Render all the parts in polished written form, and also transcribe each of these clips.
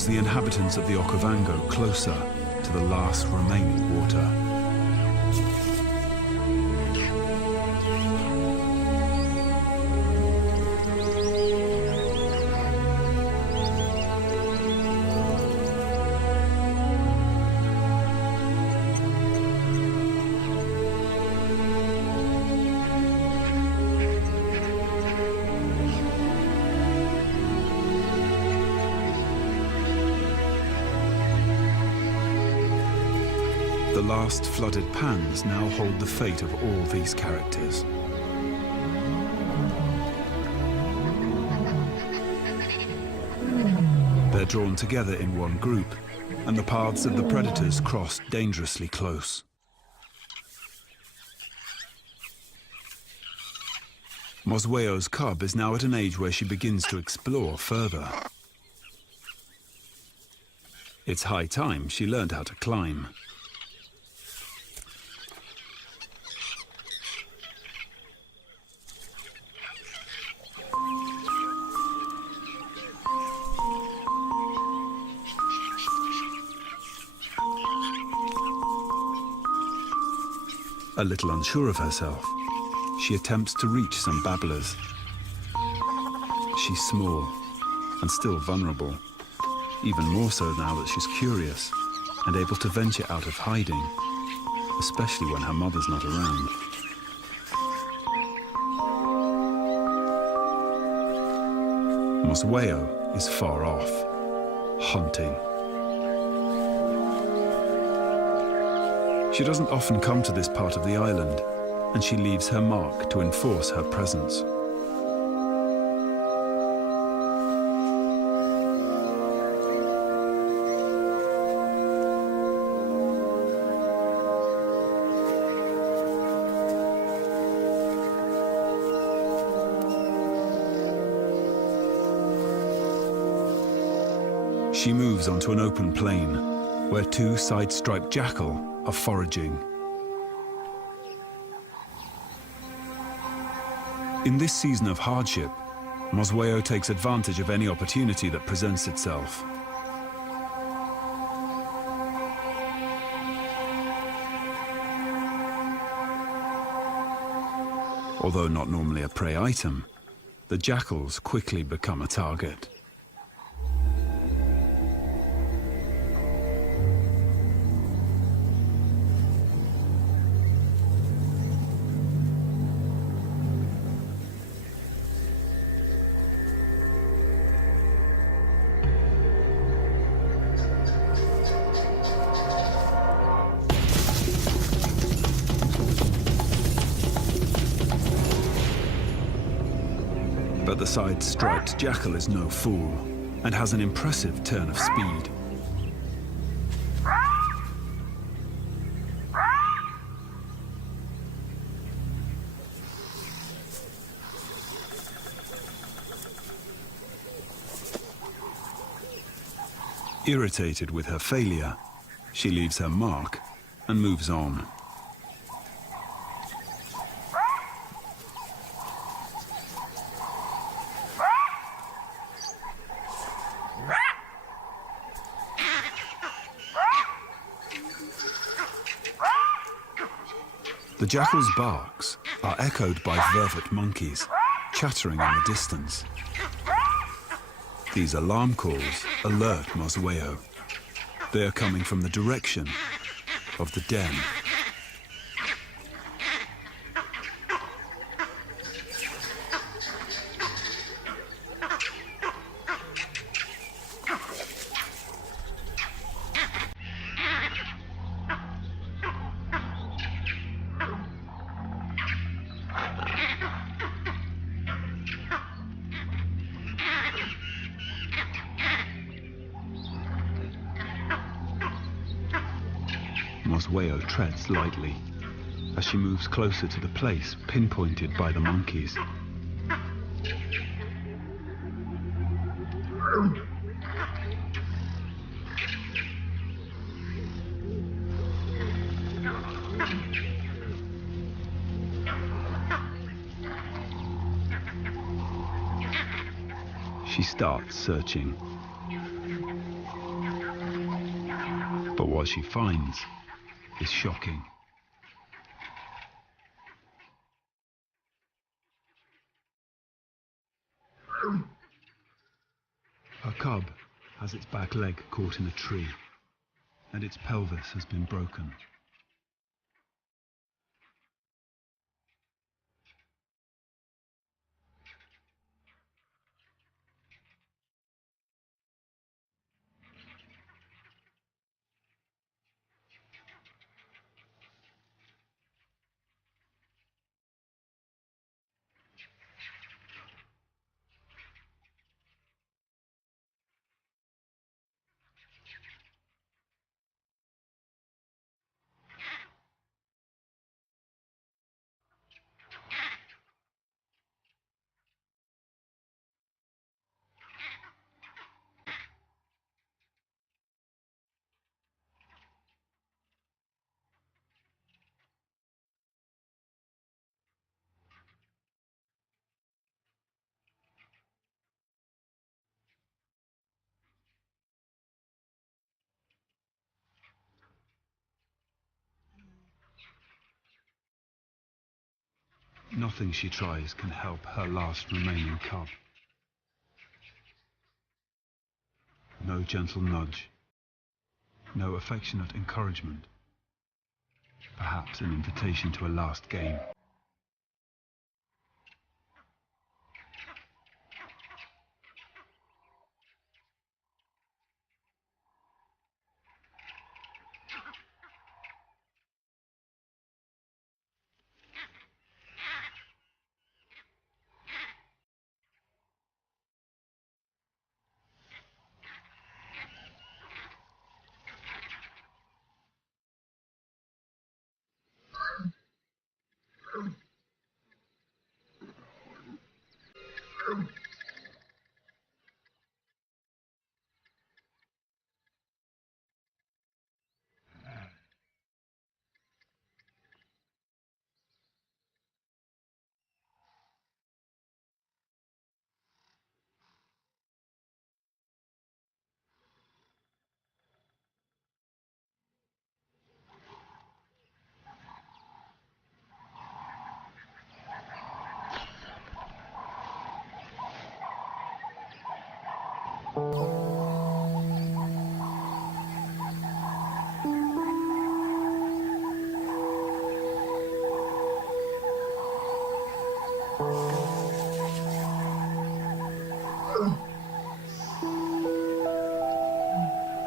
draws the inhabitants of the Okavango closer to the last remaining water. The last flooded pans now hold the fate of all these characters. They're drawn together in one group, and the paths of the predators cross dangerously close. Mosweo's cub is now at an age where she begins to explore further. It's high time she learned how to climb. A little unsure of herself, she attempts to reach some babblers. She's small and still vulnerable, even more so now that she's curious and able to venture out of hiding, especially when her mother's not around. Mosweo is far off, hunting. She doesn't often come to this part of the island, and she leaves her mark to enforce her presence. She moves onto an open plain, where two side-striped jackal are foraging. In this season of hardship, Mosweo takes advantage of any opportunity that presents itself. Although not normally a prey item, the jackals quickly become a target. But the side-striped jackal is no fool and has an impressive turn of speed. Irritated with her failure, she leaves her mark and moves on. The jackal's barks are echoed by vervet monkeys, chattering in the distance. These alarm calls alert Mosweo. They are coming from the direction of the den. Mosweo treads lightly as she moves closer to the place pinpointed by the monkeys. She starts searching. what she finds is shocking. Her cub has its back leg caught in a tree, and its pelvis has been broken. Nothing she tries can help her last remaining cub. No gentle nudge, no affectionate encouragement, perhaps an invitation to a last game.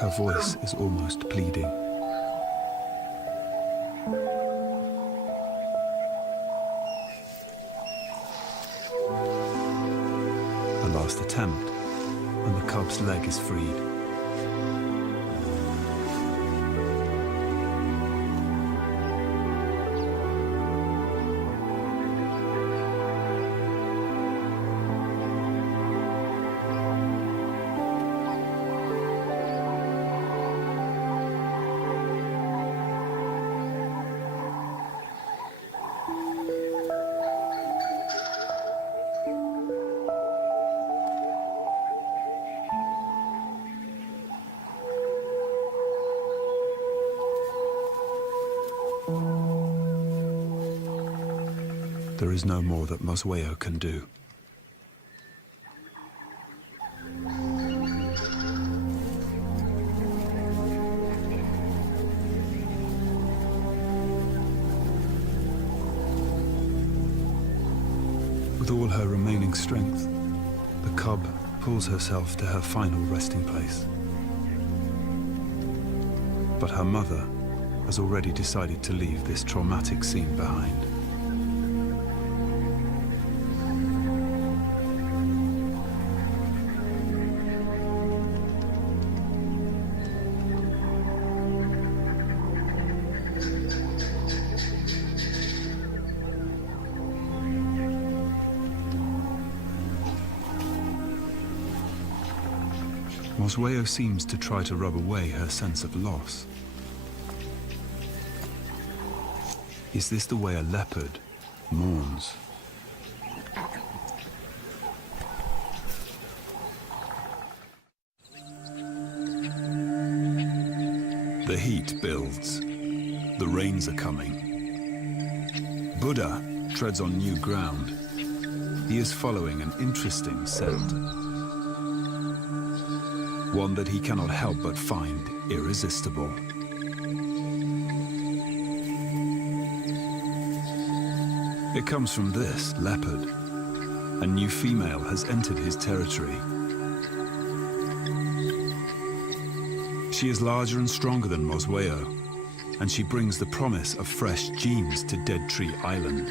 Her voice is almost pleading. A last attempt, and the cub's leg is freed. There is no more that Mosweo can do. With all her remaining strength, the cub pulls herself to her final resting place. But her mother has already decided to leave this traumatic scene behind. Mosweo seems to try to rub away her sense of loss. Is this the way a leopard mourns? The heat builds. The rains are coming. Buddha treads on new ground. He is following an interesting scent. One that he cannot help but find irresistible. It comes from this leopard. A new female has entered his territory. She is larger and stronger than Mosweo, and she brings the promise of fresh genes to Dead Tree Island.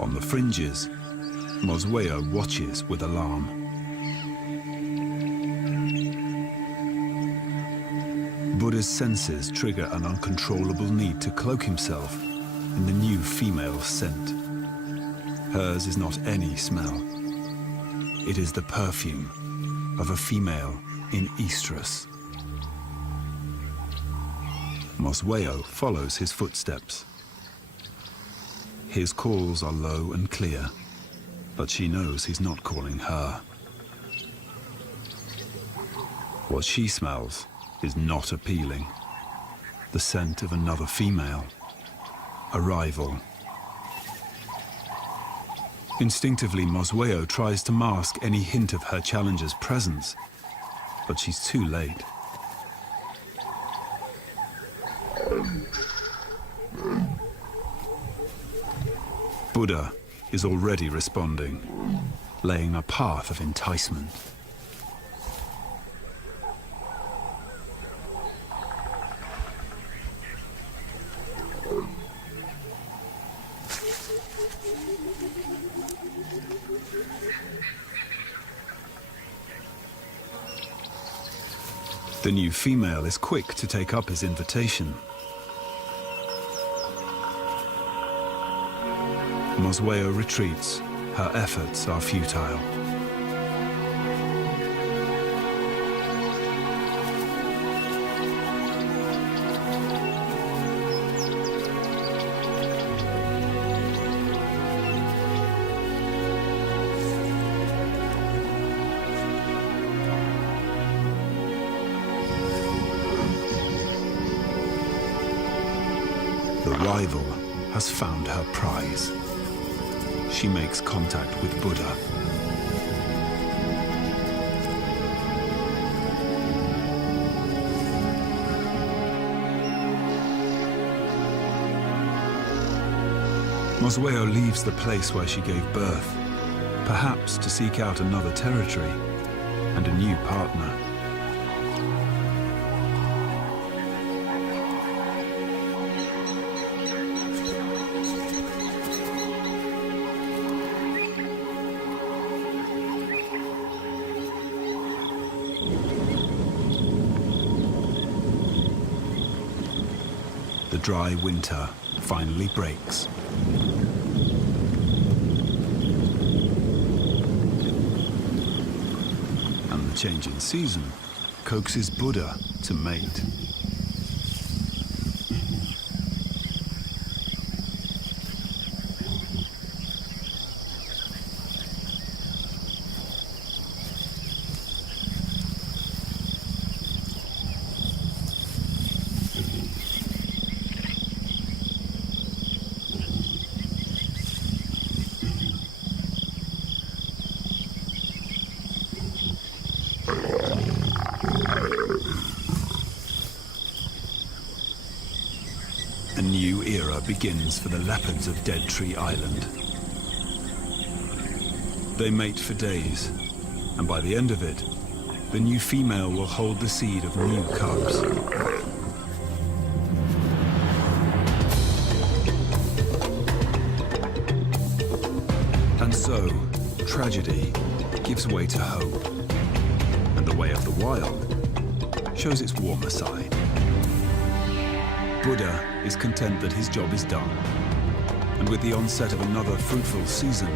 On the fringes, Mosweo watches with alarm. Buddha's senses trigger an uncontrollable need to cloak himself in the new female's scent. Hers is not any smell. It is the perfume of a female in estrus. Mosweo follows his footsteps. His calls are low and clear, but she knows he's not calling her. What she smells is not appealing. The scent of another female, a rival. Instinctively, Mosweo tries to mask any hint of her challenger's presence, but she's too late. Buddha is already responding, laying a path of enticement. The new female is quick to take up his invitation. Mosweo retreats. Her efforts are futile. The rival has found her prize. She makes contact with Buddha. Mosweo leaves the place where she gave birth, perhaps to seek out another territory and a new partner. The dry winter finally breaks. And the change in season coaxes Buddha to mate. A new era begins for the leopards of Dead Tree Island. They mate for days, and by the end of it, the new female will hold the seed of new cubs. And so, tragedy gives way to hope, and the way of the wild shows its warmer side. Buddha is content that his job is done, and with the onset of another fruitful season,